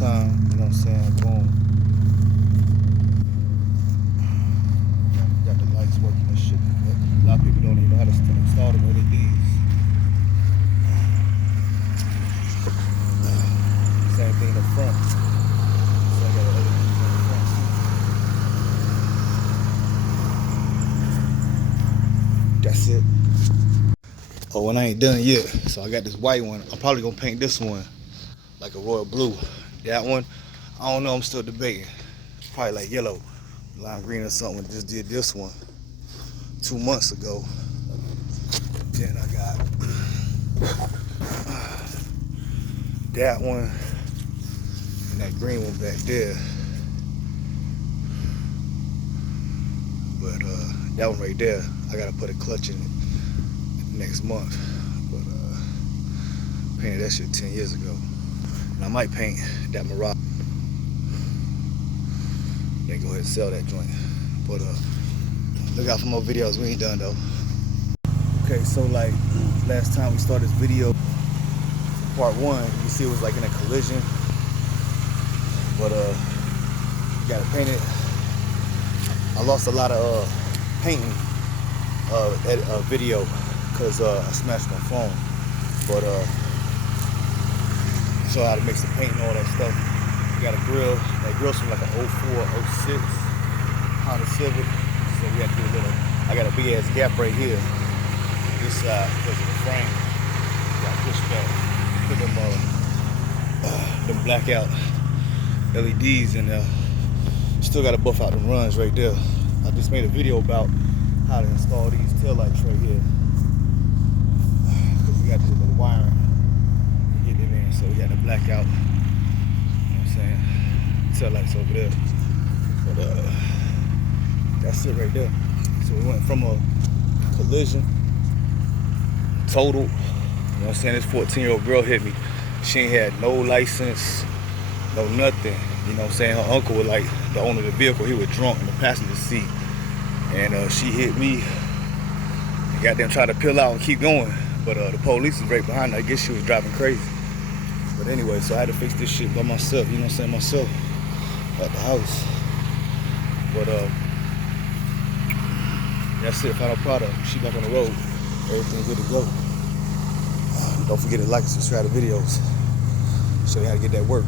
time, you know what I'm saying? Boom. Got the lights working and shit. But a lot of people don't even know how to install them LEDs. Same thing in the front. So I got LEDs on the front too. That's it. Oh, and I ain't done yet. So I got this white one. I'm probably gonna paint this one like a royal blue. That one, I don't know, I'm still debating. Probably like yellow, lime green or something. Just did this one 2 months ago. Then I got that one and that green one back there. But that one right there, I gotta put a clutch in it next month. But painted that shit 10 years ago. And I might paint that Mirage. Then go ahead and sell that joint. But look out for more videos. We ain't done though. Okay, so like last time we started this video, part one, you see it was like in a collision. But you gotta paint it. I lost a lot of painting video because I smashed my phone. But show how to mix the paint and all that stuff. We got a grill. That grill's from like an 04, 06 Honda Civic. So we had to do a little. I got a big ass gap right here. This side because of the frame. Got pushed back. Put them blackout LEDs in there. Still got to buff out the runs right there. I just made a video about how to install these taillights right here. Because we got to do a little wiring to get it in. So we got the blackout. You know what I'm saying? Taillights over there. But that's it right there. So we went from a collision, total. You know what I'm saying? This 14-year-old girl hit me. She ain't had no license, no nothing. You know what I'm saying? Her uncle was like the owner of the vehicle. He was drunk in the passenger seat. And she hit me. And got them trying to peel out and keep going. But the police was right behind her. I guess she was driving crazy. But anyway, so I had to fix this shit by myself. You know what I'm saying? Myself. At the house. But that's it. Final product. She back on the road. Everything good to go. Don't forget to like and subscribe to videos. Show you how to get that work.